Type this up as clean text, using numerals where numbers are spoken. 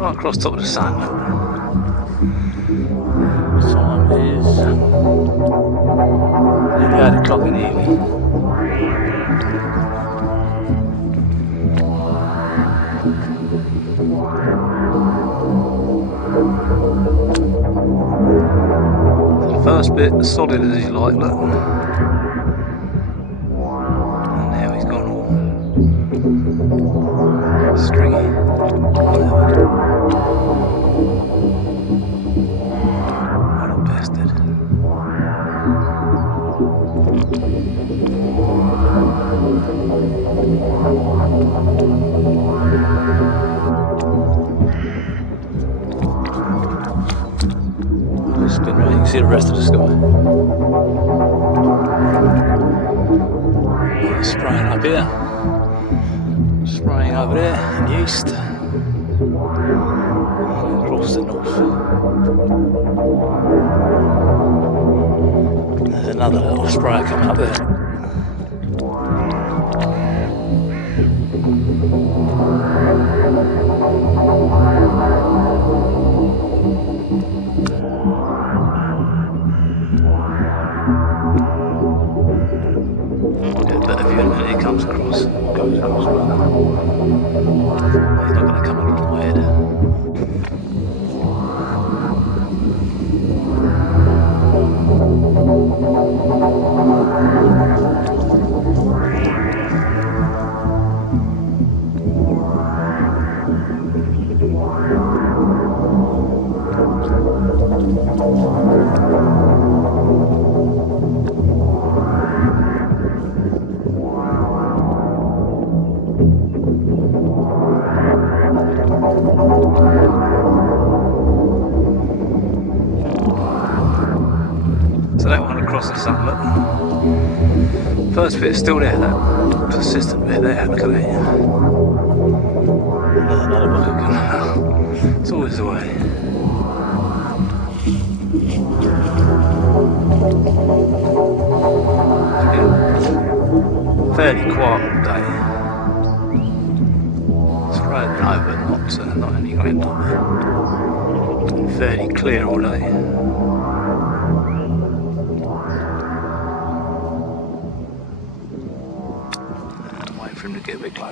Right across top of the sun. Time is nearly 8 o'clock in the evening. The first bit as solid as you like, look. And now he's gone all stringy. What a bastard. Spin around, you can see the rest of the sky. Spraying up here, spraying over there in the east, and across the north. There's another little sprayer coming up there. He comes across, goes across. He's not going to come across my head. across the sun, look. First bit's still there, that persistent bit there, look at it. Another one, it's always the way. Fairly quiet all day. It's raining over, not any wind on there. Fairly clear all day. Wait for him to get a bit closer.